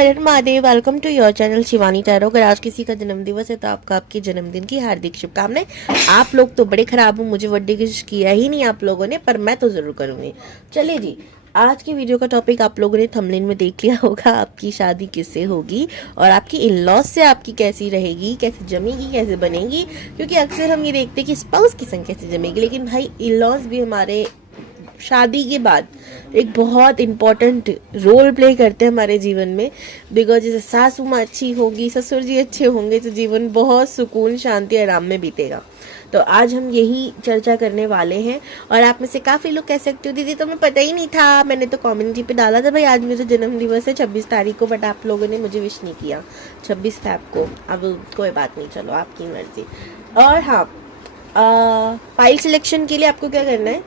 हर हर Mahadev. Welcome to your channel Shivani tarot. अगर आज किसी का जन्मदिवस है तो आपका आपके जन्मदिन की हार्दिक शुभकामनाएं। आप लोग तो बड़े खराब हो, मुझे बर्थडे विश किया ही नहीं आप लोगों ने, पर मैं तो जरूर करूंगी। चलिए जी, आज की वीडियो का टॉपिक आप लोगों ने थंबनेल में देख लिया होगा। आपकी शादी किससे होगी और आपकी इन लॉज से आपकी कैसी रहेगी, कैसे जमेगी, कैसे बनेगी। क्योंकि अक्सर हम ये देखते हैं कि स्पाउस की संग कैसे जमेगी, लेकिन भाई इन लॉज भी हमारे शादी के बाद एक बहुत इम्पोर्टेंट रोल प्ले करते हैं हमारे जीवन में। बिकॉज जैसे सासू माँ अच्छी होगी, ससुर जी अच्छे होंगे तो जीवन बहुत सुकून, शांति, आराम में बीतेगा। तो आज हम यही चर्चा करने वाले हैं। और आप में से काफ़ी लोग कह सकते हो दीदी तो मैं पता ही नहीं था, मैंने तो कम्युनिटी पे डाला था भाई आज मेरा जन्म दिवस है 26 तारीख को, बट आप लोगों ने मुझे विश नहीं किया 26 फैब को। अब कोई बात नहीं, चलो आपकी मर्जी। और हाँ, फाइल सिलेक्शन के लिए आपको क्या करना है,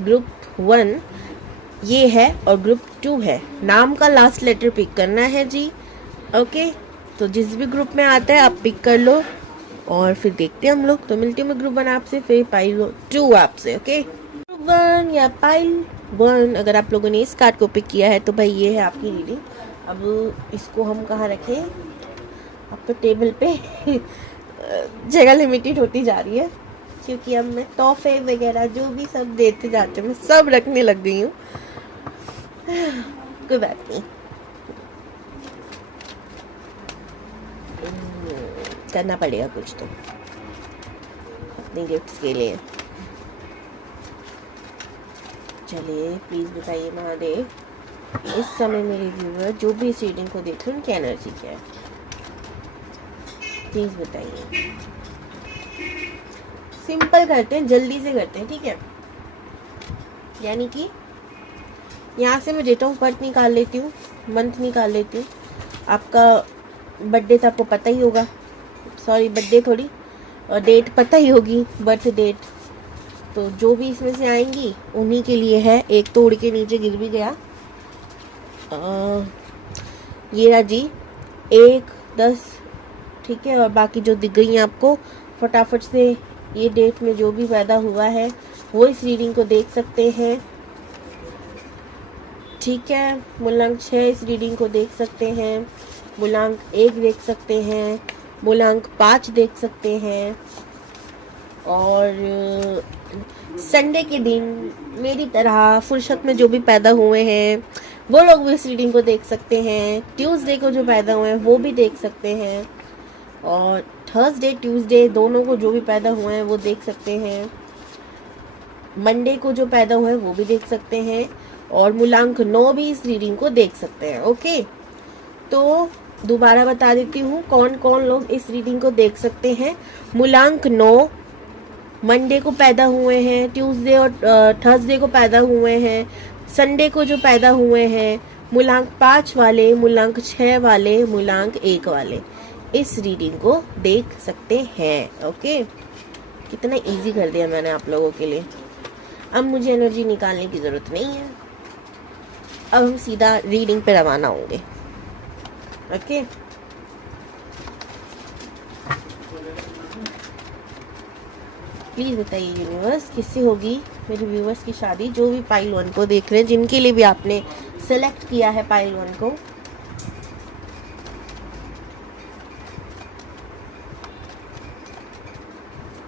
ग्रुप 1 ये है और ग्रुप 2 है। नाम का लास्ट लेटर पिक करना है जी। ओके, तो जिस भी ग्रुप में आता है आप पिक कर लो और फिर देखते हैं हम लोग। तो मिलती हूँ मैं ग्रुप 1 आपसे, फिर पाइल 2 आपसे। ओके, ग्रुप 1 या पाइल 1, अगर आप लोगों ने इस कार्ड को पिक किया है तो भाई ये है आपकी रीडिंग। अब इसको हम कहाँ रखें, अब तो टेबल पे जगह लिमिटेड होती जा रही है, क्योंकि अब मैं तोहफे वगैरह जो भी सब देते जाते हैं मैं सब रखने लग गई हूँ। कोई बात नहीं, करना पड़ेगा कुछ तो अपने गिफ्ट्स के लिए। चलिए प्लीज बताइए महादेव, इस समय मेरे व्यूअर जो भी इस रीडिंग को देख रहे हैं उनकी एनर्जी क्या है, प्लीज बताइए। सिंपल करते हैं, जल्दी से करते हैं, ठीक है। यानी कि यहाँ से मैं डेट ऑफ बर्थ निकाल लेती हूँ, मंथ निकाल लेती हूँ। आपका बर्थडे तो आपको पता ही होगा, सॉरी बर्थडे थोड़ी, और डेट पता ही होगी, बर्थ डेट। तो जो भी इसमें से आएंगी उन्हीं के लिए है। एक तो उड़ के नीचे गिर भी गया, ये रहा जी 1, 10, ठीक है। और बाकी जो दिख गई आपको, फटाफट से ये डेट में जो भी पैदा हुआ है वो इस रीडिंग को देख सकते हैं, ठीक है। मूलांक 6 इस रीडिंग को देख सकते हैं, मूलांक 1 देख सकते हैं, मूलांक 5 देख सकते हैं। और संडे के दिन मेरी तरह फुर्सत में जो भी पैदा हुए हैं वो लोग भी इस रीडिंग को देख सकते हैं। ट्यूसडे को जो पैदा हुए हैं वो भी देख सकते हैं, और थर्सडे ट्यूसडे दोनों को जो भी पैदा हुए हैं वो देख सकते हैं। मंडे को जो पैदा हुआ है वो भी देख सकते हैं, और मूलांक 9 भी इस रीडिंग को देख सकते हैं। ओके, तो दोबारा बता देती हूँ कौन कौन लोग इस रीडिंग को देख सकते हैं। मूलांक 9 मंडे को पैदा हुए हैं, ट्यूसडे और थर्सडे को पैदा हुए हैं, संडे को जो पैदा हुए हैं, मूलांक 5 वाले, मूलांक 6 वाले, मूलांक 1 वाले इस रीडिंग को देख सकते हैं। ओके, कितना इजी कर दिया मैंने आप लोगों के लिए। अब मुझे एनर्जी निकालने की ज़रूरत नहीं है, अब हम सीधा रीडिंग पे रवाना होंगे। ओके, प्लीज़ बताइए यूनिवर्स किससे होगी मेरे व्यूवर्स की शादी, जो भी पाइल 1 को देख रहे हैं, जिनके लिए भी आपने सेलेक्ट किया है पाइल 1 को।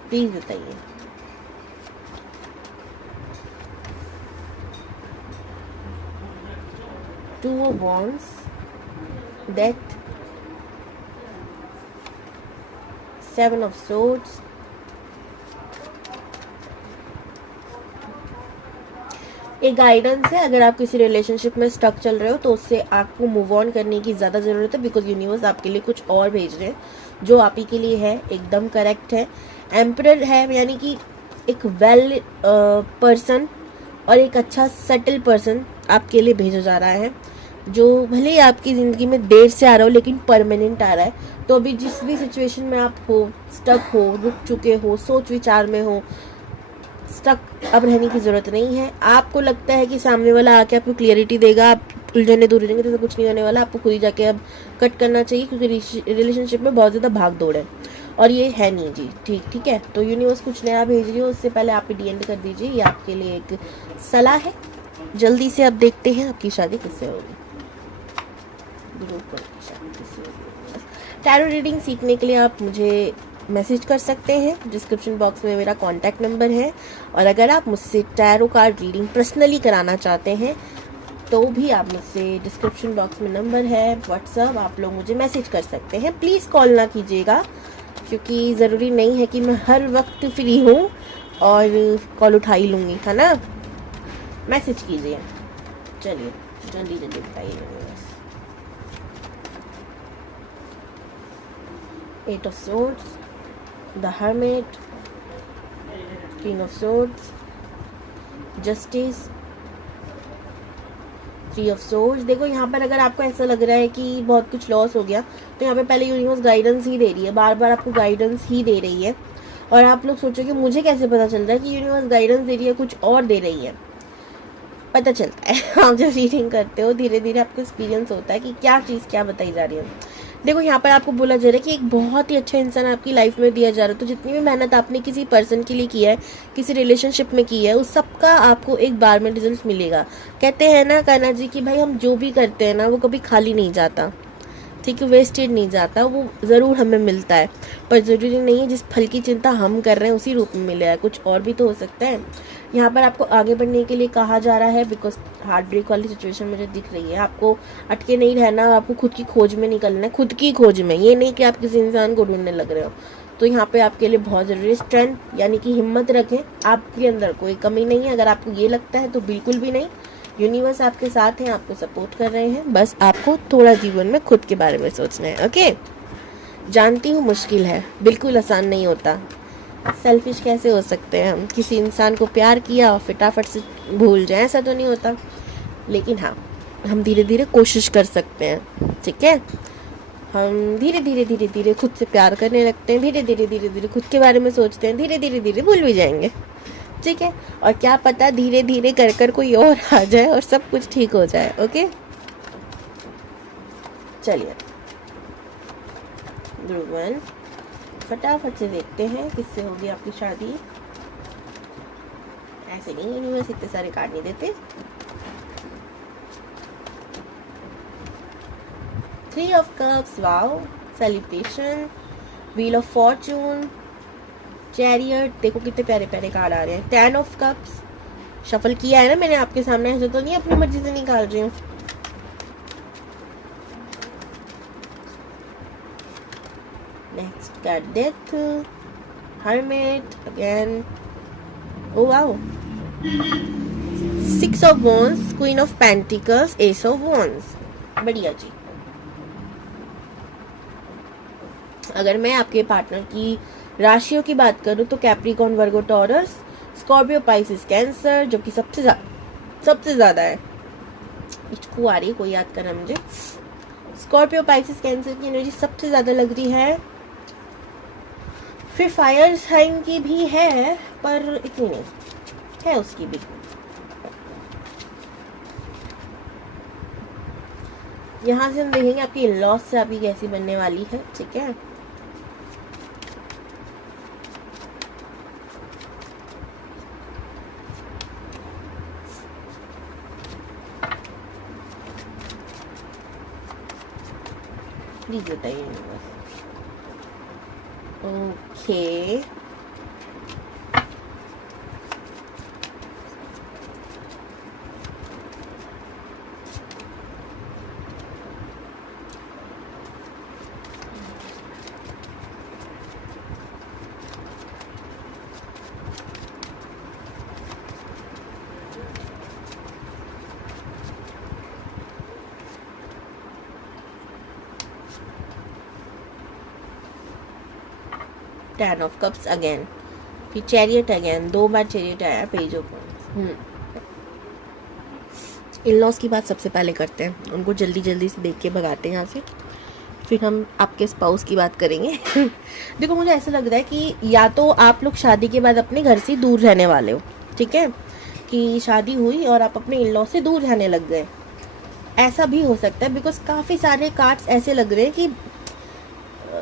प्लीज़ बताइए। Two of Wands, Death, 7 of Swords, एक गाइडेंस है। अगर आप किसी रिलेशनशिप में स्टक चल रहे हो तो उससे आपको मूव ऑन करने की ज़्यादा ज़रूरत है, बिकॉज यूनिवर्स आपके लिए कुछ और भेज रहे हैं जो आप ही के लिए है, एकदम करेक्ट है। एम्परर है, यानी कि एक वेल पर्सन और एक अच्छा सेटल पर्सन आपके लिए भेजा जा रहा है, जो भले ही आपकी ज़िंदगी में देर से आ रहा हो लेकिन परमानेंट आ रहा है। तो अभी जिस भी सिचुएशन में आप हो, स्टक हो, रुक चुके हो, सोच विचार में हो, स्टक अब रहने की ज़रूरत नहीं है। आपको लगता है कि सामने वाला आके आपको क्लियरिटी देगा, आप उलझने दूर रहेंगे, तो कुछ नहीं होने वाला। आपको खुद ही जाके अब कट करना चाहिए, क्योंकि रिलेशनशिप में बहुत ज़्यादा भाग दौड़ है और ये है नहीं जी। ठीक है, तो यूनिवर्स कुछ नया भेज रही हो, उससे पहले आप डी एंड कर दीजिए। ये आपके लिए एक सलाह है। जल्दी से अब देखते हैं आपकी शादी किससे होगी। टैरो रीडिंग सीखने के लिए आप मुझे मैसेज कर सकते हैं। डिस्क्रिप्शन बॉक्स में मेरा कॉन्टैक्ट नंबर है, और अगर आप मुझसे टैरो कार्ड रीडिंग पर्सनली कराना चाहते हैं तो भी आप मुझसे, डिस्क्रिप्शन बॉक्स में नंबर है व्हाट्सअप, आप लोग मुझे मैसेज कर सकते हैं। प्लीज़ कॉल ना कीजिएगा, क्योंकि ज़रूरी नहीं है कि मैं हर वक्त फ्री हूँ और कॉल उठा ही लूँगी, है ना। मैसेज कीजिए। चलिए जल्दी जल्दी बताइए। 8 of Swords, the Hermit, King of Swords, Justice, 3 of Swords। देखो यहाँ पर अगर आपको ऐसा लग रहा है कि बहुत कुछ लॉस हो गया, तो यहाँ पे पहले यूनिवर्स गाइडेंस ही दे रही है, बार बार आपको गाइडेंस ही दे रही है। और आप लोग सोचोगे मुझे कैसे पता चल रहा है कि यूनिवर्स गाइडेंस दे रही है, कुछ और दे रही है। पता चलता है आप जब रीडिंग करते हो, धीरे धीरे आपको एक्सपीरियंस होता है कि क्या चीज़ क्या बताई जा रही है। देखो यहाँ पर आपको बोला जा रहा है कि एक बहुत ही अच्छा इंसान आपकी लाइफ में दिया जा रहा है, तो जितनी भी मेहनत आपने किसी पर्सन के लिए किया है, किसी रिलेशनशिप में की है, उस सबका आपको एक बार में रिजल्ट मिलेगा। कहते हैं ना कान्हा जी कि भाई हम जो भी करते हैं ना वो कभी खाली नहीं जाता, ठीक है, वेस्टेड नहीं जाता, वो ज़रूर हमें मिलता है। पर ज़रूरी नहीं है जिस फल की चिंता हम कर रहे हैं उसी रूप में मिले है, कुछ और भी तो हो सकता है। यहाँ पर आपको आगे बढ़ने के लिए कहा जा रहा है, बिकॉज हार्ट ब्रेक वाली सिचुएशन मुझे दिख रही है। आपको अटके नहीं रहना, आपको खुद की खोज में निकलना है, खुद की खोज में, ये नहीं कि आप किसी इंसान को ढूंढने लग रहे हो। तो यहाँ पे आपके लिए बहुत ज़रूरी स्ट्रेंथ, यानी कि हिम्मत रखें। आपके अंदर कोई कमी नहीं है, अगर आपको ये लगता है तो बिल्कुल भी नहीं। यूनिवर्स आपके साथ हैं, आपको सपोर्ट कर रहे हैं, बस आपको थोड़ा जीवन में खुद के बारे में सोचना है। ओके, जानती हूँ मुश्किल है, बिल्कुल आसान नहीं होता। सेल्फिश कैसे हो सकते हैं हम, किसी इंसान को प्यार किया और फटाफट से भूल जाए, ऐसा तो नहीं होता। लेकिन हाँ, हम धीरे धीरे कोशिश कर सकते हैं, ठीक है। हम धीरे धीरे खुद से प्यार करने लगते हैं, धीरे धीरे खुद के बारे में सोचते हैं, धीरे धीरे भूल भी जाएंगे, ठीक है। और क्या पता धीरे धीरे कर कोई और आ जाए और सब कुछ ठीक हो जाए। ओके, चलिए ग्रुप 1 फटाफट से देखते हैं किससे होगी आपकी शादी। ऐसे नहीं, यूनिवर्स इतने सारे कार्ड नहीं देते। 3 of Cups, wow, celebration, wheel of Fortune, chariot, देखो कितने प्यारे प्यारे कार्ड आ रहे हैं। 10 of Cups, शफल किया है ना मैंने आपके सामने, ऐसे तो नहीं अपनी मर्जी से निकाल रही हूँ। Next card death, hermit again, oh wow, 6 of Wands, queen of pentacles, S of wands, बढ़िया जी। अगर मैं आपके पार्टनर की राशियों की बात करूं तो कैप्रिकॉर्न, वर्गो, टॉरस, स्कॉर्पियो, पाइसिस, कैंसर, जो कि सबसे ज्यादा है। इसको आ रही है, कोई याद करना मुझे। स्कॉर्पियो, पाइसिस, कैंसर की एनर्जी सबसे ज्यादा लग रही है। फिर फायर साइन की भी है, पर इतनी नहीं है उसकी भी। यहाँ से हम देखेंगे आपकी लॉस से आपकी कैसी बनने वाली है, ठीक है। प्लीज बताइए। Okay, ten of cups again, फिर चैरियट अगेन, 2 बार चैरियट आया, page of wands. In loss की बात सबसे पहले करते हैं, उनको जल्दी जल्दी से देख के भगाते हैं यहाँ से, फिर हम आपके स्पाउस की बात करेंगे। देखो मुझे ऐसा लग रहा है कि या तो आप लोग शादी के बाद अपने घर से दूर रहने वाले हो, ठीक है, कि शादी हुई और आप अपने इन लॉ से दूर रहने लग गए, ऐसा भी हो सकता है। बिकॉज काफ़ी सारे कार्ड्स ऐसे लग रहे हैं कि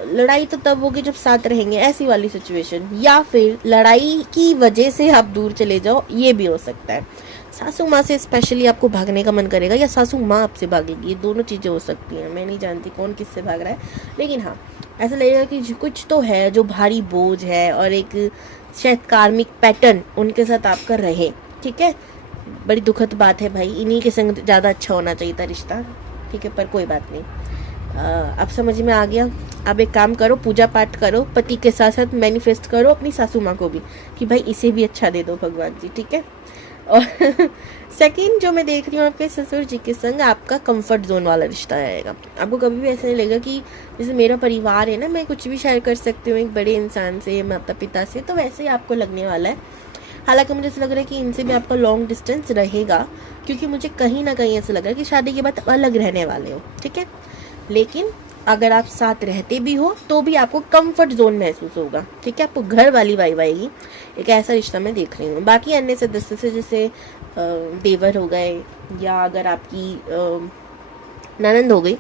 लड़ाई तो तब होगी जब साथ रहेंगे, ऐसी वाली सिचुएशन, या फिर लड़ाई की वजह से आप दूर चले जाओ, ये भी हो सकता है। सासू माँ से स्पेशली आपको भागने का मन करेगा या सासू माँ आपसे भागेगी, ये दोनों चीज़ें हो सकती हैं। मैं नहीं जानती कौन किससे भाग रहा है, लेकिन हाँ ऐसा लगेगा कि कुछ तो है जो भारी बोझ है और एक शायद कार्मिक पैटर्न उनके साथ आपका रहे। ठीक है, बड़ी दुखद बात है भाई, इन्हीं के संग ज़्यादा अच्छा होना चाहिए था रिश्ता। ठीक है, पर कोई बात नहीं, अब समझ में आ गया। अब एक काम करो, पूजा पाठ करो, पति के साथ साथ मैनिफेस्ट करो अपनी सासू माँ को भी कि भाई इसे भी अच्छा दे दो भगवान जी। ठीक है, और सेकंड जो मैं देख रही हूँ आपके ससुर जी के संग आपका कंफर्ट जोन वाला रिश्ता रहेगा। आपको कभी भी ऐसा नहीं लगेगा कि जैसे मेरा परिवार है ना, मैं कुछ भी शेयर कर सकती हूँ एक बड़े इंसान से, माता पिता से, तो वैसे ही आपको लगने वाला है। हालांकि मुझे ऐसा लग रहा है कि इनसे भी आपका लॉन्ग डिस्टेंस रहेगा, क्योंकि मुझे कहीं ना कहीं ऐसा लग रहा है कि शादी के बाद अलग रहने वाले हो। ठीक है, लेकिन अगर आप साथ रहते भी हो तो भी आपको कंफर्ट जोन महसूस होगा। ठीक है, आपको घर वाली वाइब आएगी। एक ऐसा रिश्ता मैं देख रही हूँ। बाकी अन्य सदस्य से जैसे देवर हो गए या अगर आपकी ननंद हो गई,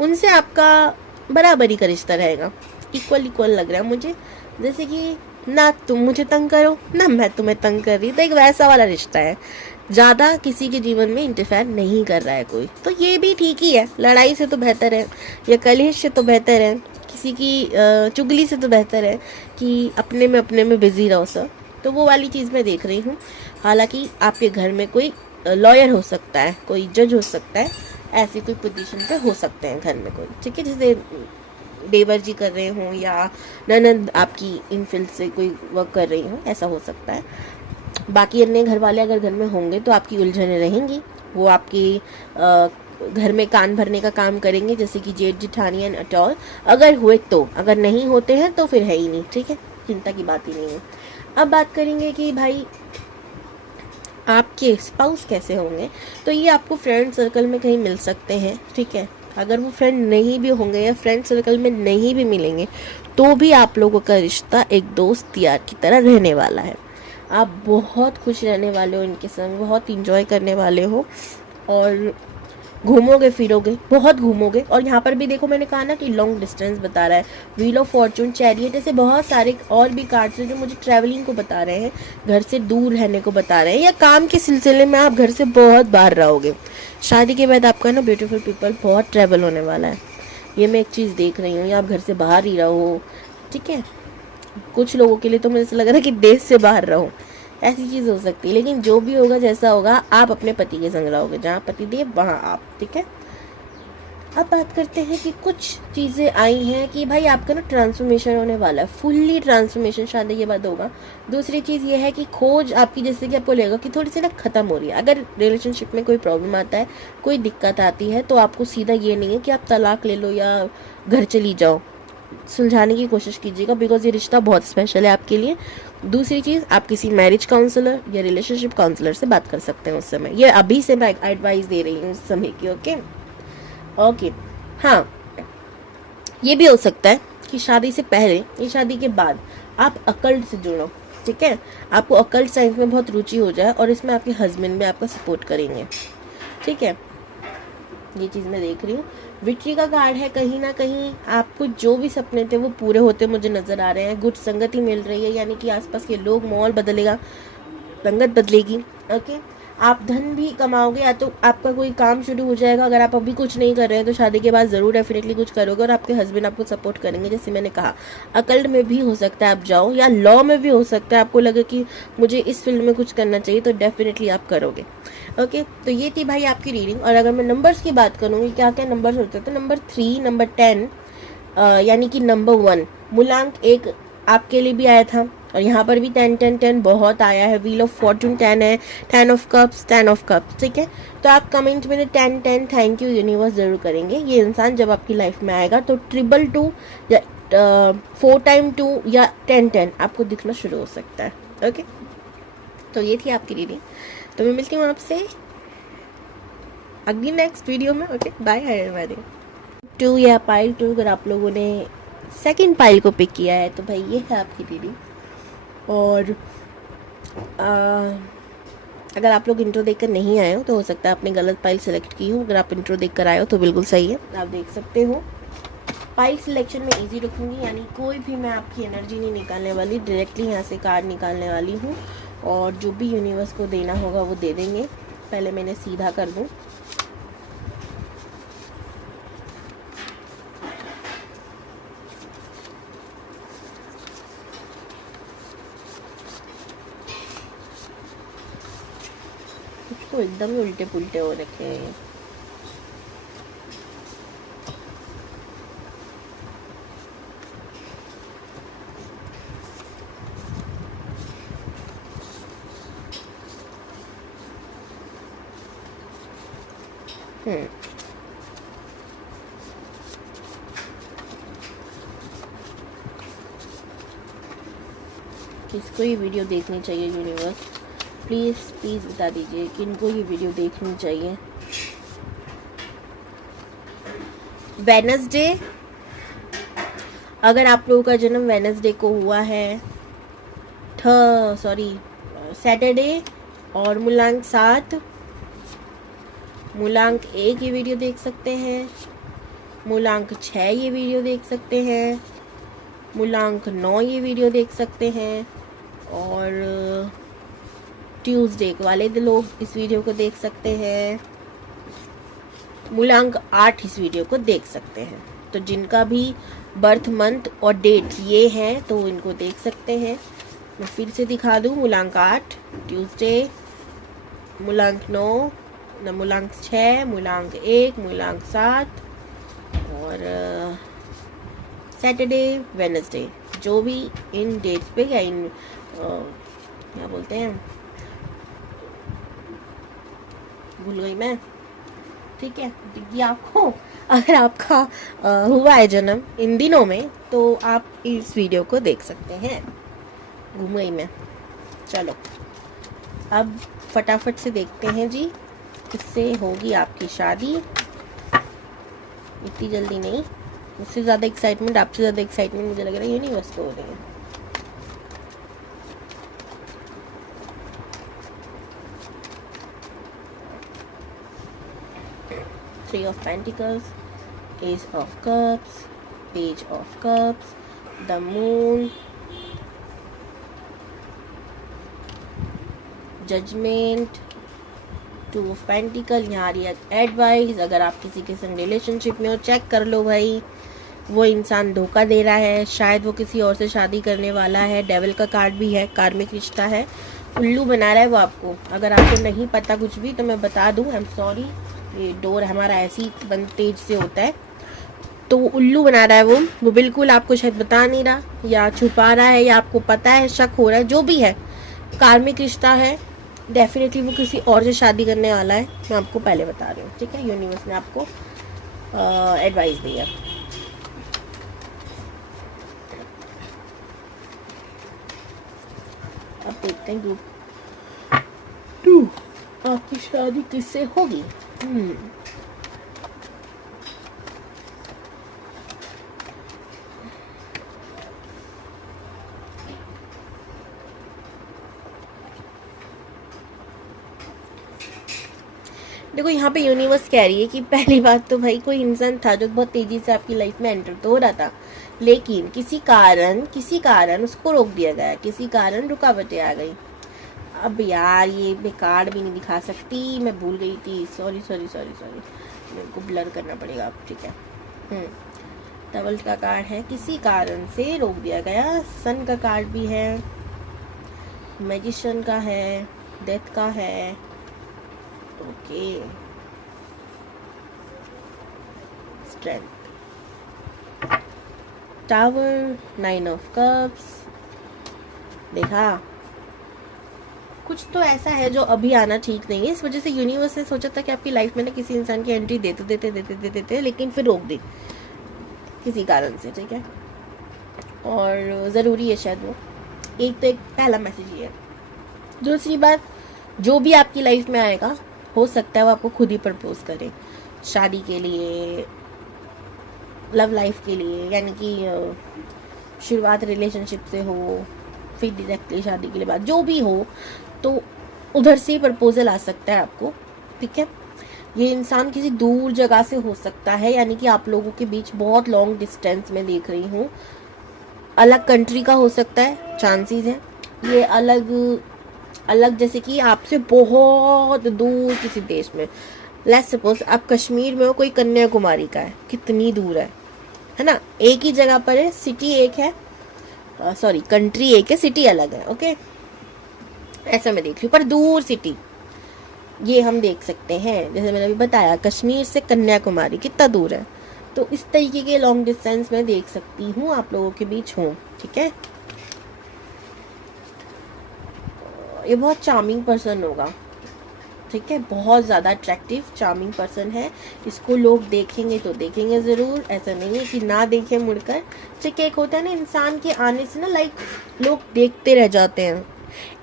उनसे आपका बराबरी का रिश्ता रहेगा, इक्वल इक्वल लग रहा है मुझे। जैसे कि ना तुम मुझे तंग करो ना मैं तुम्हें तंग कर रही, तो एक वैसा वाला रिश्ता है। ज़्यादा किसी के जीवन में इंटरफेयर नहीं कर रहा है कोई, तो ये भी ठीक ही है। लड़ाई से तो बेहतर है या कलेश से तो बेहतर है, किसी की चुगली से तो बेहतर है कि अपने में बिजी रहो सब। तो वो वाली चीज़ मैं देख रही हूँ। हालांकि आपके घर में कोई लॉयर हो सकता है, कोई जज हो सकता है, ऐसी कोई पोजीशन पे हो सकते हैं घर में कोई। ठीक है, जैसे देवर जी कर रहे हों या ननद आपकी इन फील्ड से कोई वर्क कर रही हो, ऐसा हो सकता है। बाकी अन्य घर वाले अगर घर में होंगे तो आपकी उलझनें रहेंगी, वो आपकी घर में कान भरने का काम करेंगे, जैसे कि जेठ जिठानी एंड अटॉल। अगर हुए तो, अगर नहीं होते हैं तो फिर है ही नहीं। ठीक है, चिंता की बात ही नहीं है। अब बात करेंगे कि भाई आपके स्पाउस कैसे होंगे, तो ये आपको फ्रेंड सर्कल में कहीं मिल सकते हैं। ठीक है, अगर वो फ्रेंड नहीं भी होंगे या फ्रेंड सर्कल में नहीं भी मिलेंगे तो भी आप लोगों का रिश्ता एक दोस्त यार की तरह रहने वाला है। आप बहुत खुश रहने वाले हो इनके संग, बहुत इंजॉय करने वाले हो और घूमोगे फिरोगे, बहुत घूमोगे। और यहाँ पर भी देखो, मैंने कहा ना कि लॉन्ग डिस्टेंस बता रहा है, व्हील ऑफ फॉर्चून, चैरियट, ऐसे बहुत सारे और भी कार्ड्स हैं जो मुझे ट्रैवलिंग को बता रहे हैं, घर से दूर रहने को बता रहे हैं, या काम के सिलसिले में आप घर से बहुत बाहर रहोगे। शादी के बाद आपका ना ब्यूटीफुल पीपल बहुत ट्रैवल होने वाला है, ये मैं एक चीज़ देख रही हूँ, या आप घर से बाहर ही रहो। ठीक है, कुछ लोगों के लिए तो मुझे ऐसा लग रहा है कि देश से बाहर रहो, ऐसी चीज़ हो सकती है। लेकिन जो भी होगा जैसा होगा, आप अपने पति के संग रहोगे, जहाँ पति देव वहाँ आप। ठीक है, अब बात करते हैं कि कुछ चीज़ें आई हैं कि भाई आपका ना ट्रांसफॉर्मेशन होने वाला है, फुल्ली ट्रांसफॉर्मेशन शादी के बाद होगा। दूसरी चीज़ ये है कि खोज आपकी, जैसे कि आपको लगेगा कि थोड़ी सी ना ख़त्म हो रही है। अगर रिलेशनशिप में कोई प्रॉब्लम आता है, कोई दिक्कत आती है, तो आपको सीधा ये नहीं है कि आप तलाक ले लो या घर चली जाओ, सुलझाने की कोशिश कीजिएगा, बिकॉज ये रिश्ता बहुत स्पेशल है आपके लिए। दूसरी चीज़, आप किसी मैरिज काउंसलर या रिलेशनशिप काउंसलर से बात कर सकते हैं उस समय। ये अभी से मैं एडवाइस दे रही हूँ उस समय की। ओके, हाँ, ये भी हो सकता है कि शादी से पहले या शादी के बाद आप अकल्ट से जुड़ो। ठीक है, आपको अकल्ट साइंस में बहुत रुचि हो जाए और इसमें आपके हस्बैंड भी आपका सपोर्ट करेंगे। ठीक है, ये चीज़ मैं देख रही हूँ। विक्ट्री का कार्ड है, कहीं ना कहीं आपको जो भी सपने थे वो पूरे होते मुझे नजर आ रहे हैं। गुड संगति मिल रही है, यानी कि आसपास के लोग, माहौल बदलेगा, संगत बदलेगी। ओके, आप धन भी कमाओगे, या तो आपका कोई काम शुरू हो जाएगा। अगर आप अभी कुछ नहीं कर रहे हैं तो शादी के बाद ज़रूर डेफिनेटली कुछ करोगे और आपके हस्बैंड आपको सपोर्ट करेंगे। जैसे मैंने कहा, अकल्ट में भी हो सकता है आप जाओ, या लॉ में भी हो सकता है आपको लगे कि मुझे इस फील्ड में कुछ करना चाहिए, तो डेफिनेटली आप करोगे। ओके, तो ये थी भाई आपकी रीडिंग। और अगर मैं नंबर्स की बात करूँगी, क्या क्या नंबर्स होते हैं, तो नंबर 3, नंबर 10, यानी कि नंबर 1, मूलांक 1 आपके लिए भी आया था। और यहाँ पर भी 10 10 10 बहुत आया है। व्हील ऑफ फॉर्चून 10 है, 10 ऑफ कप्स, 10 ऑफ कप्स। ठीक है, तो आप कमेंट में 10 10 थैंक यू यूनिवर्स जरूर करेंगे। ये इंसान जब आपकी लाइफ में आएगा तो 222 या 4 टाइम 2 या 10 10 आपको दिखना शुरू हो सकता है। ओके, तो ये थी आपकी रीडिंग। तो मैं मिलती हूँ आपसे अगली नेक्स्ट वीडियो में। ओके, बाय, हरे 2 या पाइल 2। अगर आप लोगों ने सेकंड पाइल को पिक किया है तो भाई ये है आपकी रीडिंग। और अगर आप लोग इंट्रो देखकर नहीं आए हो तो हो सकता है आपने गलत पाइल सेलेक्ट की हो। अगर आप इंट्रो देखकर आए हो तो बिल्कुल सही है, आप देख सकते हो। पाइल सिलेक्शन में इजी रखूँगी, यानी कोई भी मैं आपकी एनर्जी नहीं निकालने वाली, डायरेक्टली यहाँ से कार्ड निकालने वाली हूँ और जो भी यूनिवर्स को देना होगा वो दे देंगे। पहले मैंने सीधा कर दूं। कुछ तो एकदम ही उल्टे पुल्टे हो रखे हैं। किसको ये वीडियो देखनी चाहिए यूनिवर्स, प्लीज़ प्लीज़ बता दीजिए किनको ये वीडियो देखनी चाहिए। वेडनेसडे, अगर आप लोगों का जन्म वेडनेसडे को हुआ है, सैटरडे और मूलांक 7, मूलांक 1 ये वीडियो देख सकते हैं, मूलांक 6 ये वीडियो देख सकते हैं, मूलांक 9 ये वीडियो देख सकते हैं, और ट्यूसडे वाले लोग इस वीडियो को देख सकते हैं, मूलांक 8 इस वीडियो को देख सकते हैं। तो जिनका भी बर्थ मंथ और डेट ये है तो इनको देख सकते हैं। मैं फिर से दिखा दूं, मूलांक 8 ट्यूसडे, मूलांक 9 मूलांक 6, मूलांक 1, मूलांक 7 और सैटरडे वेडनेसडे, जो भी इन डेट्स पे या इन क्या बोलते हैं, भूल गई मैं, ठीक है। ये आपको अगर आपका हुआ है जन्म इन दिनों में तो आप इस वीडियो को देख सकते हैं। घूम गई मैं। चलो अब फटाफट से देखते हैं जी, किससे होगी आपकी शादी। इतनी जल्दी नहीं, मुझसे ज़्यादा एक्साइटमेंट, आपसे ज़्यादा एक्साइटमेंट मुझे लग रहा है यूनिवर्स को हो रही है। Three of Pentacles, Ace of Cups, Page of Cups, the Moon, Judgment, Two of Pentacles। यहाँ आ रही है एडवाइस, अगर आप किसी के संग रिलेशनशिप में हो चेक कर लो भाई, वो इंसान धोखा दे रहा है, शायद वो किसी और से शादी करने वाला है। डेविल का कार्ड भी है, कार्मिक रिश्ता है, उल्लू बना रहा है वो आपको। अगर आपको नहीं पता कुछ भी तो मैं बता दूं, आई एम सॉरी, ये डोर हमारा ऐसी बंद तेज से होता है, तो उल्लू बना रहा है वो बिल्कुल आपको शायद बता नहीं रहा या छुपा रहा है, या आपको पता है, शक हो रहा है, जो भी है, कार्मिक रिश्ता है, डेफिनेटली वो किसी और से शादी करने वाला है। मैं आपको पहले बता रही हूँ, ठीक है। यूनिवर्स ने आपको एडवाइस दिया। अब देखते हैं आपकी शादी किससे होगी। देखो यहाँ पे यूनिवर्स कह रही है कि पहली बात तो भाई कोई इंसान था जो बहुत तेजी से आपकी लाइफ में एंटर तो हो रहा था, लेकिन किसी कारण उसको रोक दिया गया, किसी कारण रुकावटें आ गई। अब यार ये मैं कार्ड भी नहीं दिखा सकती, मैं भूल गई थी, सॉरी, मेरे को ब्लर करना पड़ेगा अब, ठीक है। टवल का कार्ड है, किसी कारण से रोक दिया गया। सन का कार्ड भी है, मैजिशियन का है, डेथ का है, okay, strength, tower, 9 of cups. देखा, कुछ तो ऐसा है जो अभी आना ठीक नहीं है, इस वजह से यूनिवर्स ने सोचा था कि आपकी लाइफ में ना किसी इंसान की एंट्री देते लेकिन फिर रोक दी किसी कारण से, ठीक है। और ज़रूरी है शायद वो, एक तो एक पहला मैसेज ये है। दूसरी बात, जो भी आपकी लाइफ में आएगा हो सकता है वो आपको खुद ही प्रपोज करे शादी के लिए, लव लाइफ के लिए, यानी कि शुरुआत रिलेशनशिप से हो, फिर डायरेक्टली शादी के लिए बात, जो भी हो, तो उधर से प्रपोजल आ सकता है आपको, ठीक है। ये इंसान किसी दूर जगह से हो सकता है, यानी कि आप लोगों के बीच बहुत लॉन्ग डिस्टेंस में देख रही हूँ, अलग कंट्री का हो सकता है, चांसेस है। ये अलग अलग, जैसे कि आपसे बहुत दूर किसी देश में, लेट्स सपोज आप कश्मीर में हो, कोई कन्याकुमारी का है, कितनी दूर है ना, एक ही जगह पर है, सिटी एक है, सॉरी कंट्री एक है, सिटी अलग है, ओके, ऐसा मैं देख लूँ, पर दूर सिटी ये हम देख सकते हैं। जैसे मैंने अभी बताया कश्मीर से कन्याकुमारी कितना दूर है, तो इस तरीके के लॉन्ग डिस्टेंस में देख सकती हूँ आप लोगों के बीच हूँ, ठीक है। ये बहुत चार्मिंग पर्सन होगा, ठीक है, बहुत ज़्यादा अट्रैक्टिव चार्मिंग पर्सन है, इसको लोग देखेंगे तो देखेंगे ज़रूर, ऐसा नहीं है कि ना देखें मुड़कर, ठीक है। एक होता है ना इंसान के आने से ना लाइक लोग देखते रह जाते हैं,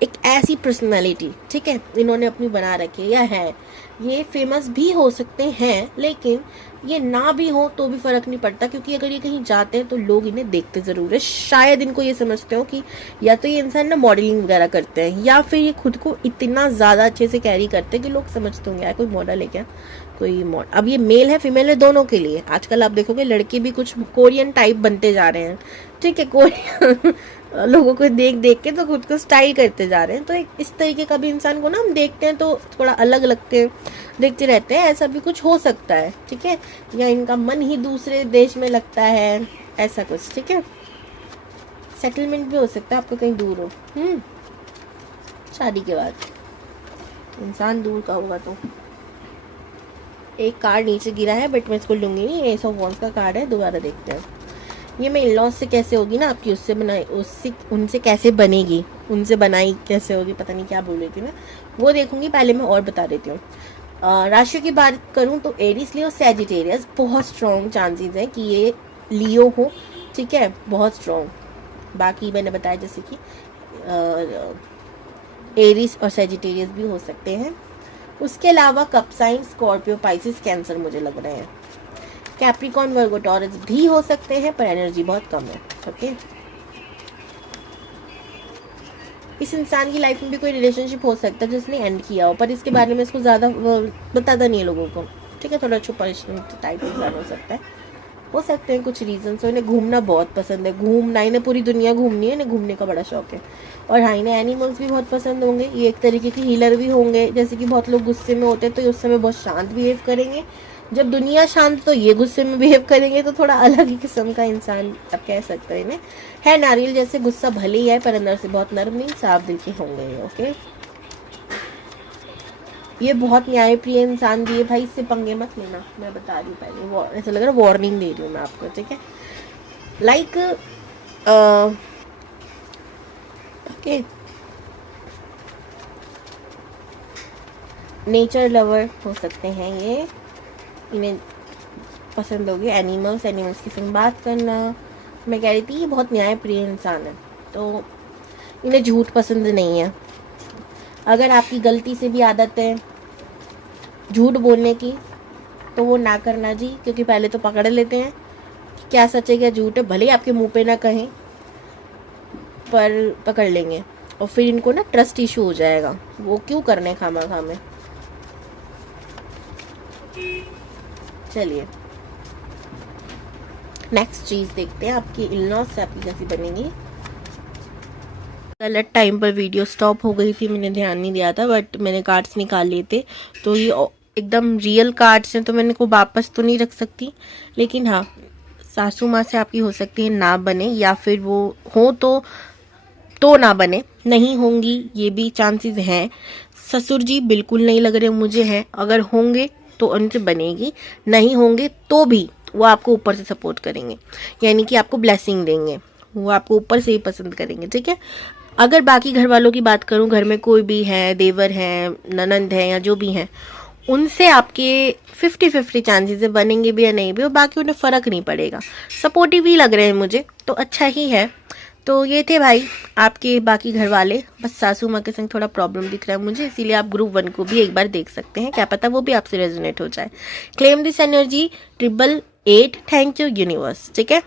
एक ऐसी पर्सनालिटी, ठीक है, इन्होंने अपनी बना रखी है या है। ये फेमस भी हो सकते हैं, लेकिन ये ना भी हो तो भी फर्क नहीं पड़ता, क्योंकि अगर ये कहीं जाते हैं तो लोग इन्हें देखते जरूर है। शायद इनको ये समझते हो कि या तो ये इंसान ना मॉडलिंग वगैरह करते हैं, या फिर ये खुद को इतना ज्यादा अच्छे से कैरी करते हैं कि लोग समझते होंगे यार कोई मॉडल है क्या, कोई मॉडल। अब ये मेल है फीमेल है दोनों के लिए, आजकल आप देखोगे लड़के भी कुछ कोरियन टाइप बनते जा रहे हैं, ठीक है, कोरियन लोगों को देख देख के तो खुद को स्टाइल करते जा रहे हैं। तो एक इस तरीके का भी इंसान को ना हम देखते हैं तो थोड़ा अलग लगते हैं, देखते रहते हैं, ऐसा भी कुछ हो सकता है, ठीक है, या इनका मन ही दूसरे देश में लगता है, ऐसा कुछ, ठीक है। सेटलमेंट भी हो सकता है, आपको कहीं दूर हो, शादी के बाद इंसान दूर का होगा। तो एक कार्ड नीचे गिरा है, बट मैं इसको लूंगी नहीं, एस ऑफ वॉन्ड्स का कार्ड है, दोबारा देखते हैं। ये मैं इन-लॉज से कैसे होगी ना आपकी, उससे बनाई, उससे उनसे कैसे बनेगी, उनसे बनाई कैसे होगी, पता नहीं क्या बोल रही थी मैं, वो देखूंगी। पहले मैं और बता देती हूँ। राशि की बात करूँ तो एरीज, लियो, सैजिटेरियस, बहुत स्ट्रॉन्ग चांसेस है कि ये लियो हो, ठीक है, बहुत स्ट्रॉन्ग। बाकी मैंने बताया जैसे कि एरीज और सैजिटेरियस भी हो सकते हैं। उसके अलावा cup sign, Scorpio, Pisces, Cancer मुझे लग रहे हैं। कैप्रिकॉर्न, वर्गो, टॉरस भी हो सकते हैं, पर एनर्जी बहुत कम है, ओके। इस इंसान की लाइफ में भी कोई रिलेशनशिप हो सकता है जिसने एंड किया हो, पर इसके बारे में इसको ज़्यादा बताता नहीं है लोगों को, ठीक है, थोड़ा छुपा टाइप इंसान हो सकता है। हो सकते हैं कुछ रीजन से इन्हें घूमना बहुत पसंद है, घूमना, इन्हें पूरी दुनिया घूमनी है, इन्हें घूमने का बड़ा शौक है। और हाँ, इन्हें एनिमल्स भी बहुत पसंद होंगे, ये एक तरीके के हीलर भी होंगे। जैसे कि बहुत लोग गुस्से में होते हैं तो उस समय बहुत शांत बिहेव करेंगे, जब दुनिया शांत तो ये गुस्से में बिहेव करेंगे, तो थोड़ा अलग ही किस्म का इंसान आप कह सकते हैं इन्हें। है नारियल जैसे, गुस्सा भले ही है पर अंदर से बहुत नरम, साफ दिल के होंगे ये, ओके। ये बहुत न्यायप्रिय इंसान भी है भाई, इससे पंगे मत लेना, मैं बता रही हूँ पहले, ऐसा लग रहा है वार्निंग दे रही हूँ मैं आपको, ठीक है। लाइक ओके, नेचर लवर हो सकते हैं ये, इन्हें पसंद होगी एनिमल्स, एनिमल्स के संग बात करना। मैं कह रही थी ये बहुत न्यायप्रिय इंसान है, तो इन्हें झूठ पसंद नहीं है। अगर आपकी गलती से भी आदत है झूठ बोलने की तो वो ना करना जी, क्योंकि पहले तो पकड़ लेते हैं क्या सच है क्या झूठ है, भले ही आपके मुंह पे ना कहें पर पकड़ लेंगे, और फिर इनको ना ट्रस्ट इशू हो जाएगा, वो क्यों करने खामा खामे। चलिए नेक्स्ट चीज देखते हैं, आपकी इन-लॉज से आपकी कैसी बनेगी। गलत टाइम पर वीडियो स्टॉप हो गई थी, मैंने ध्यान नहीं दिया था, बट मैंने कार्ड्स निकाल लिए थे, तो ये एकदम रियल कार्ड्स हैं, तो मैंने को वापस तो नहीं रख सकती, लेकिन हाँ सासू माँ से आपकी हो सकती है ना बने, या फिर वो हो तो ना बने, नहीं होंगी ये भी चांसेस हैं। ससुर जी बिल्कुल नहीं लग रहे मुझे हैं, अगर होंगे तो उनसे बनेगी, नहीं होंगे तो भी वो आपको ऊपर से सपोर्ट करेंगे, यानी कि आपको ब्लेसिंग देंगे, वो आपको ऊपर से ही पसंद करेंगे, ठीक है। अगर बाकी घर वालों की बात करूं, घर में कोई भी है, देवर हैं, ननंद हैं या जो भी हैं, उनसे आपके 50-50 चांसेस है, बनेंगे भी या नहीं भी, और बाकी उन्हें फ़र्क नहीं पड़ेगा, सपोर्टिव ही लग रहे हैं मुझे, तो अच्छा ही है। तो ये थे भाई आपके बाकी घर वाले, बस सासू माँ के संग थोड़ा प्रॉब्लम दिख रहा है मुझे, इसीलिए आप ग्रुप 1 को भी एक बार देख सकते हैं, क्या पता वो भी आपसे रेजोनेट हो जाए। Claim this energy 888, thank you universe, ठीक है।